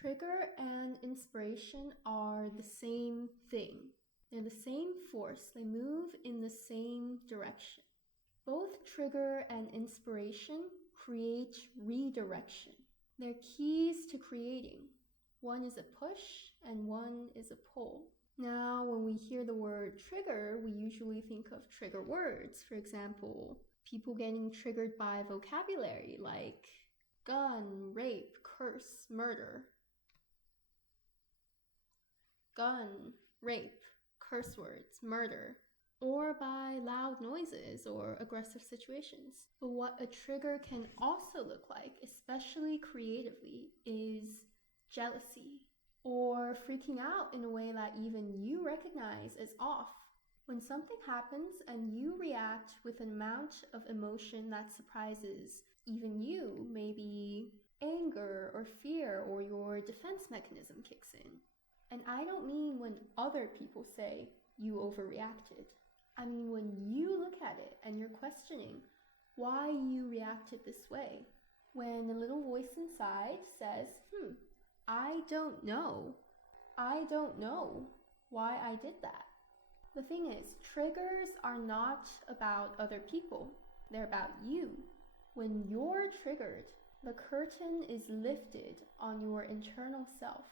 Trigger and inspiration are the same thing. They're the same force. They move in the same direction. Both trigger and inspiration create redirection. They're keys to creating. One is a push and one is a pull. Now, when we hear the word trigger, we usually think of trigger words. For example, people getting triggered by vocabulary like gun, rape, curse, murder. Gun, rape, curse words, murder. Or by loud noises or aggressive situations. But what a trigger can also look like, especially creatively, is jealousy or freaking out in a way that even you recognize as off. When something happens and you react with an amount of emotion that surprises even you, maybe anger or fear, or your defense mechanism kicks in. And I don't mean when other people say you overreacted. I mean when you look at it and you're questioning why you reacted this way. When a little voice inside says, I don't know why I did that. The thing is, triggers are not about other people. They're about you. When you're triggered, the curtain is lifted on your internal self,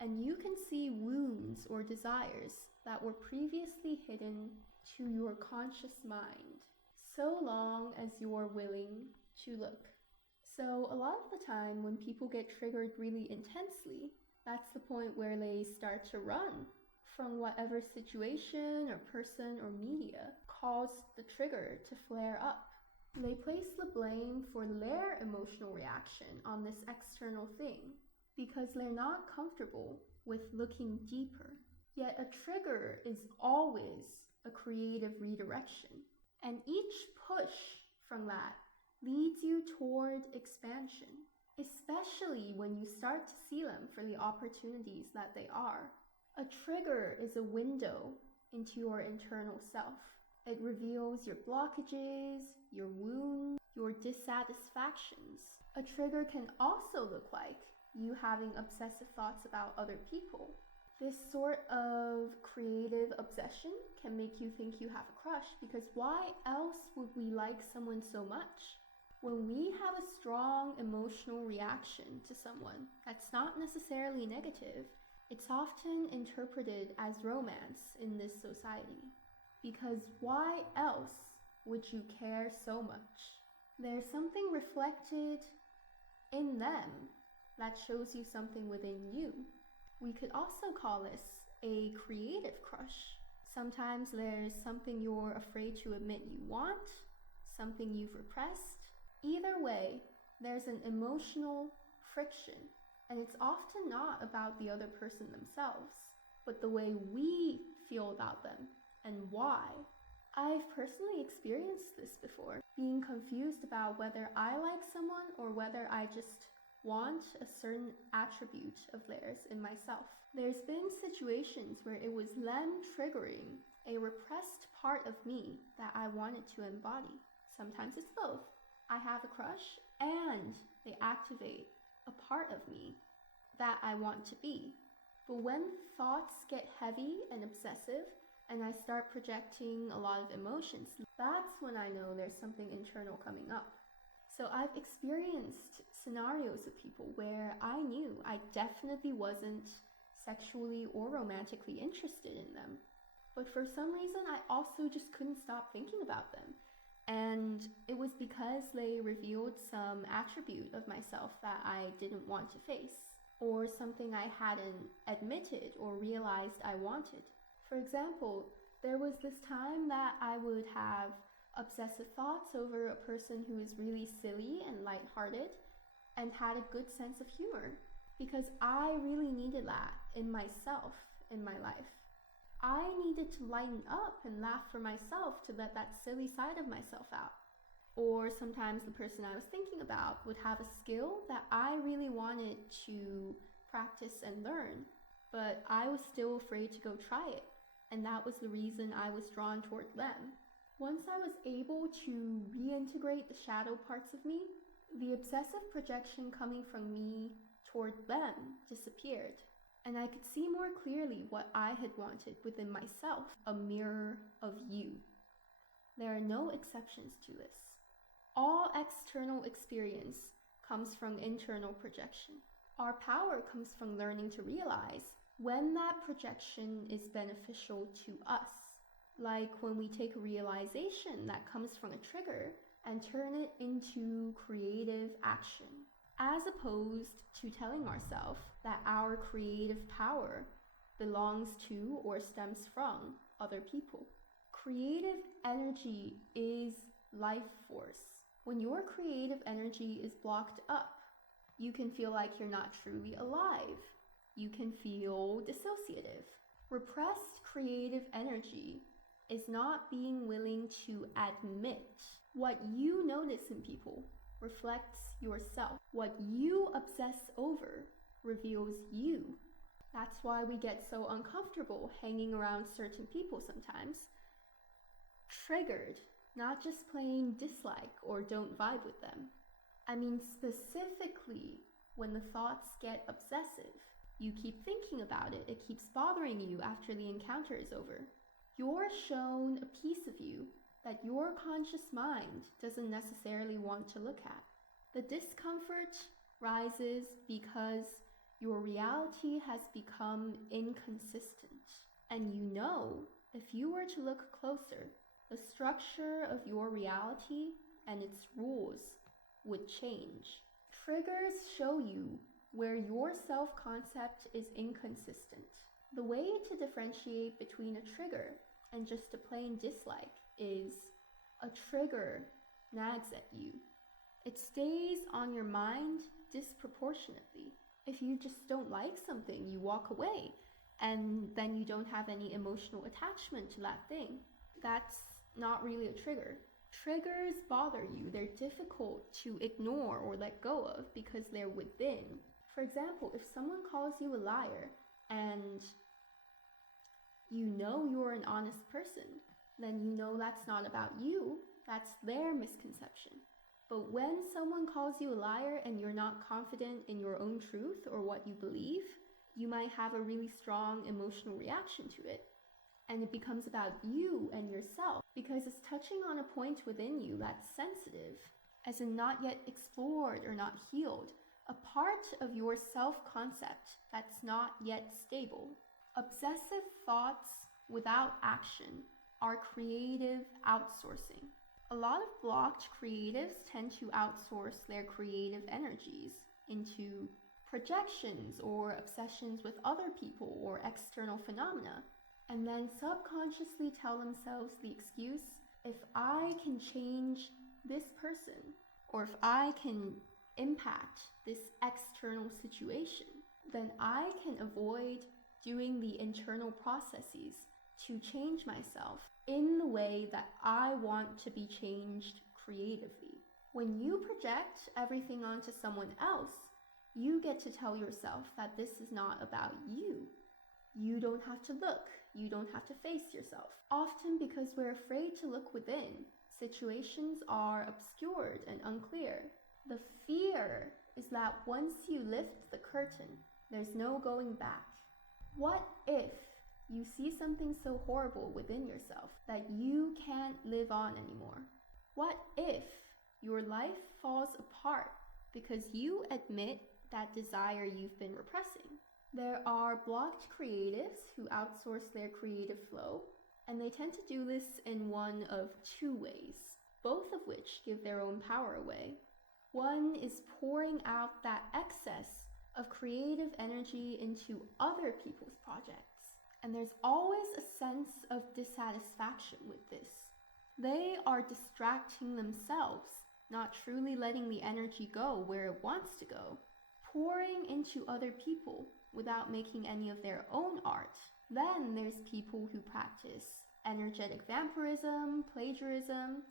and you can see wounds or desires that were previously hidden to your conscious mind, so long as you're willing to look. So a lot of the time when people get triggered really intensely, that's the point where they start to run from whatever situation or person or media caused the trigger to flare up. They place the blame for their emotional reaction on this external thing because they're not comfortable with looking deeper. Yet a trigger is always a creative redirection, and each push from that leads you toward expansion, especially when you start to see them for the opportunities that they are. A trigger is a window into your internal self. It reveals your blockages, your wounds, your dissatisfactions. A trigger can also look like you having obsessive thoughts about other people. This sort of creative obsession can make you think you have a crush, because why else would we like someone so much? When we have a strong emotional reaction to someone that's not necessarily negative, it's often interpreted as romance in this society. Because why else would you care so much? There's something reflected in them that shows you something within you. We could also call this a creative crush. Sometimes there's something you're afraid to admit you want, something you've repressed. Either way, there's an emotional friction, and it's often not about the other person themselves, but the way we feel about them and why. I've personally experienced this before, being confused about whether I like someone or whether I just want a certain attribute of theirs in myself. There's been situations where it was them triggering a repressed part of me that I wanted to embody. Sometimes it's both. I have a crush and they activate a part of me that I want to be. But when thoughts get heavy and obsessive and I start projecting a lot of emotions, that's when I know there's something internal coming up. So I've experienced scenarios of people where I knew I definitely wasn't sexually or romantically interested in them. But for some reason, I also just couldn't stop thinking about them. And it was because they revealed some attribute of myself that I didn't want to face, or something I hadn't admitted or realized I wanted. For example, there was this time that I would have obsessive thoughts over a person who is really silly and lighthearted and had a good sense of humor, because I really needed that in myself, in my life. I needed to lighten up and laugh for myself to let that silly side of myself out. Or sometimes the person I was thinking about would have a skill that I really wanted to practice and learn, but I was still afraid to go try it, and that was the reason I was drawn toward them. Once I was able to reintegrate the shadow parts of me, the obsessive projection coming from me toward them disappeared, and I could see more clearly what I had wanted within myself, a mirror of you. There are no exceptions to this. All external experience comes from internal projection. Our power comes from learning to realize when that projection is beneficial to us. Like when we take a realization that comes from a trigger and turn it into creative action, as opposed to telling ourselves that our creative power belongs to or stems from other people. Creative energy is life force. When your creative energy is blocked up, you can feel like you're not truly alive. You can feel dissociative. Repressed creative energy is not being willing to admit what you notice in people reflects yourself. What you obsess over reveals you. That's why we get so uncomfortable hanging around certain people sometimes. Triggered, not just plain dislike or don't vibe with them. I mean specifically when the thoughts get obsessive. You keep thinking about it, it keeps bothering you after the encounter is over. You're shown a piece of you that your conscious mind doesn't necessarily want to look at. The discomfort rises because your reality has become inconsistent. And you know, if you were to look closer, the structure of your reality and its rules would change. Triggers show you where your self-concept is inconsistent. The way to differentiate between a trigger and just a plain dislike is a trigger nags at you. It stays on your mind disproportionately. If you just don't like something, you walk away, and then you don't have any emotional attachment to that thing. That's not really a trigger. Triggers bother you. They're difficult to ignore or let go of because they're within. For example, if someone calls you a liar and you know you're an honest person, then you know that's not about you, that's their misconception. But when someone calls you a liar and you're not confident in your own truth or what you believe, you might have a really strong emotional reaction to it. And it becomes about you and yourself because it's touching on a point within you that's sensitive, as in not yet explored or not healed, a part of your self-concept that's not yet stable. Obsessive thoughts without action are creative outsourcing. A lot of blocked creatives tend to outsource their creative energies into projections or obsessions with other people or external phenomena, and then subconsciously tell themselves the excuse, if I can change this person, or if I can impact this external situation, then I can avoid doing the internal processes to change myself in the way that I want to be changed creatively. When you project everything onto someone else, you get to tell yourself that this is not about you. You don't have to look. You don't have to face yourself. Often because we're afraid to look within, situations are obscured and unclear. The fear is that once you lift the curtain, there's no going back. What if you see something so horrible within yourself that you can't live on anymore? What if your life falls apart because you admit that desire you've been repressing? There are blocked creatives who outsource their creative flow, and they tend to do this in one of two ways, both of which give their own power away. One is pouring out that excess of creative energy into other people's projects. And there's always a sense of dissatisfaction with this. They are distracting themselves, not truly letting the energy go where it wants to go, pouring into other people without making any of their own art. Then there's people who practice energetic vampirism, plagiarism,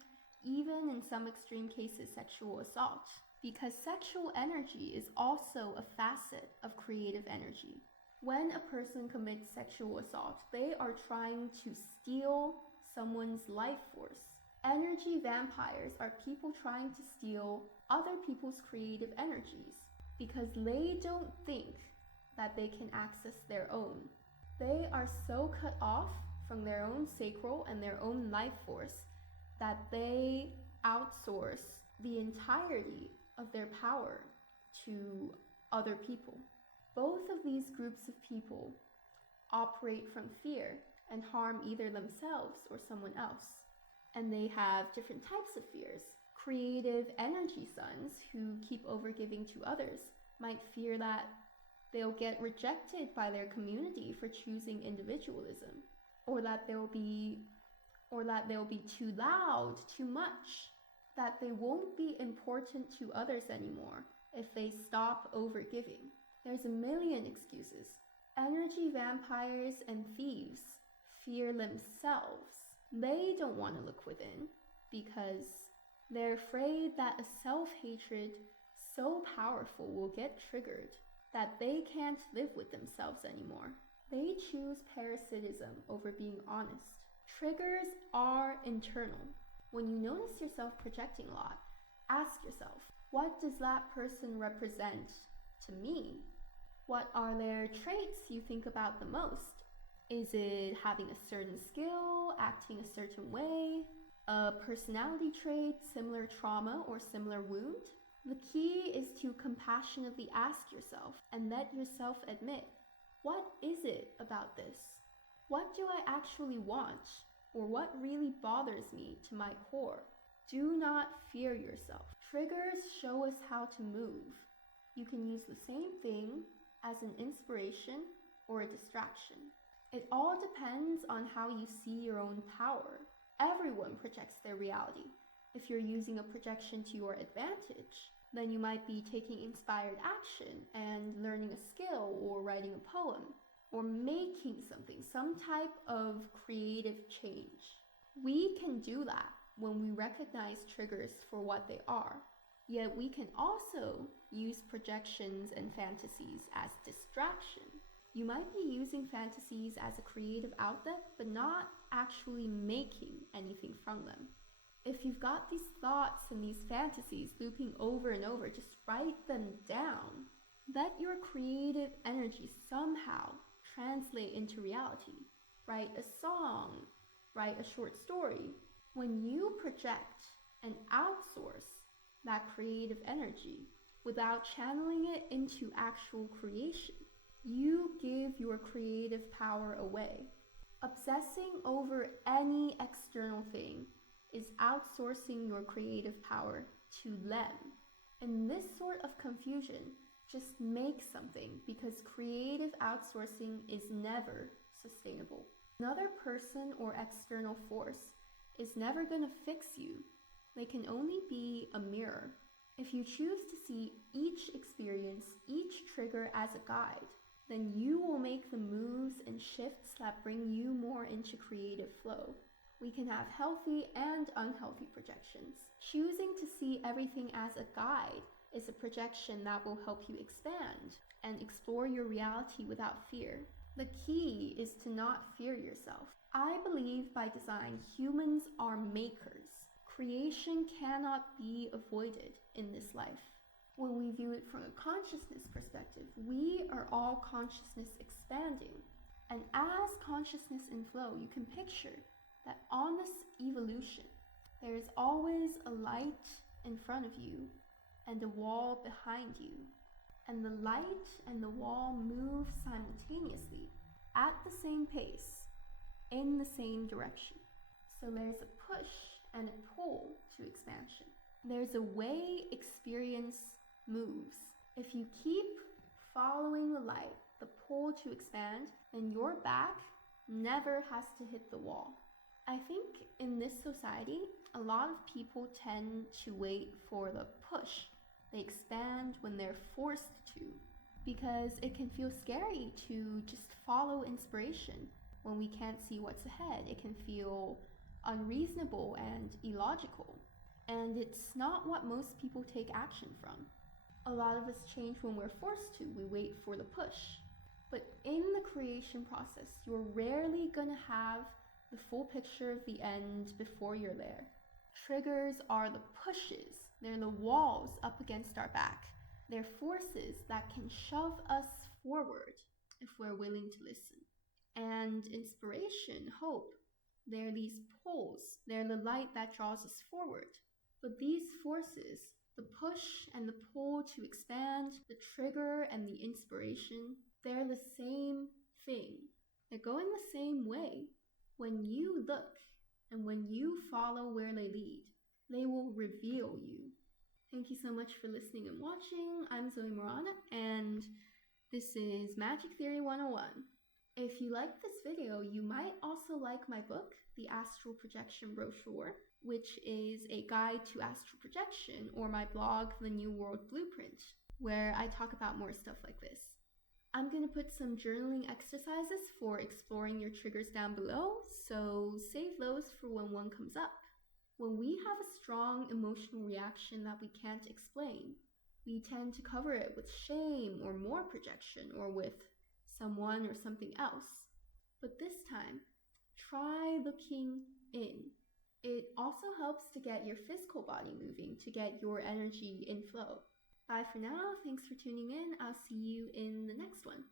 even in some extreme cases, sexual assault. Because sexual energy is also a facet of creative energy. When a person commits sexual assault, they are trying to steal someone's life force. Energy vampires are people trying to steal other people's creative energies because they don't think that they can access their own. They are so cut off from their own sacral and their own life force that they outsource the entirety of their power to other people. Both of these groups of people operate from fear and harm either themselves or someone else. And they have different types of fears. Creative energy sons who keep overgiving to others might fear that they'll get rejected by their community for choosing individualism, or that they'll be too loud, too much, that they won't be important to others anymore if they stop overgiving. There's a million excuses. Energy vampires and thieves fear themselves. They don't want to look within because they're afraid that a self-hatred so powerful will get triggered that they can't live with themselves anymore. They choose parasitism over being honest. Triggers are internal. When you notice yourself projecting a lot, ask yourself, what does that person represent to me? What are their traits you think about the most? Is it having a certain skill, acting a certain way, a personality trait, similar trauma, or similar wound? The key is to compassionately ask yourself and let yourself admit, what is it about this? What do I actually want? Or what really bothers me to my core? Do not fear yourself. Triggers show us how to move. You can use the same thing as an inspiration or a distraction. It all depends on how you see your own power. Everyone projects their reality. If you're using a projection to your advantage, then you might be taking inspired action and learning a skill or writing a poem or making something, some type of creative change. We can do that when we recognize triggers for what they are. Yet we can also use projections and fantasies as distraction. You might be using fantasies as a creative outlet, but not actually making anything from them. If you've got these thoughts and these fantasies looping over and over, just write them down. Let your creative energy somehow translate into reality. Write a song, write a short story. When you project and outsource that creative energy without channeling it into actual creation, you give your creative power away. Obsessing over any external thing is outsourcing your creative power to them. In this sort of confusion, just make something, because creative outsourcing is never sustainable. Another person or external force is never going to fix you. They can only be a mirror. If you choose to see each experience, each trigger as a guide, then you will make the moves and shifts that bring you more into creative flow. We can have healthy and unhealthy projections. Choosing to see everything as a guide is a projection that will help you expand and explore your reality without fear. The key is to not fear yourself. I believe by design, humans are makers. Creation cannot be avoided in this life. When we view it from a consciousness perspective, we are all consciousness expanding. And as consciousness in flow, you can picture that on this evolution, there is always a light in front of you and a wall behind you. And the light and the wall move simultaneously at the same pace in the same direction. So there's a push and a pull to expansion. There's a way experience moves. If you keep following the light, the pull to expand, then your back never has to hit the wall. I think in this society, a lot of people tend to wait for the push. They expand when they're forced to, because it can feel scary to just follow inspiration when we can't see what's ahead. It can feel unreasonable and illogical, and it's not what most people take action from. A lot of us change when we're forced to. We wait for the push. But in the creation process, you're rarely gonna have the full picture of the end before you're there. Triggers are the pushes. They're the walls up against our back. They're forces that can shove us forward if we're willing to listen. And inspiration, hope, they're these pulls. They're the light that draws us forward. But these forces, the push and the pull to expand, the trigger and the inspiration, they're the same thing. They're going the same way. When you look and when you follow where they lead, they will reveal you. Thank you so much for listening and watching. I'm Zoe Morana, and this is Magic Theory 101. If you liked this video, you might also like my book, The Astral Projection Brochure, which is a guide to astral projection, or my blog, The New World Blueprint, where I talk about more stuff like this. I'm going to put some journaling exercises for exploring your triggers down below, so save those for when one comes up. When we have a strong emotional reaction that we can't explain, we tend to cover it with shame or more projection or with someone or something else. But this time, try looking in. It also helps to get your physical body moving, to get your energy in flow. Bye for now. Thanks for tuning in. I'll see you in the next one.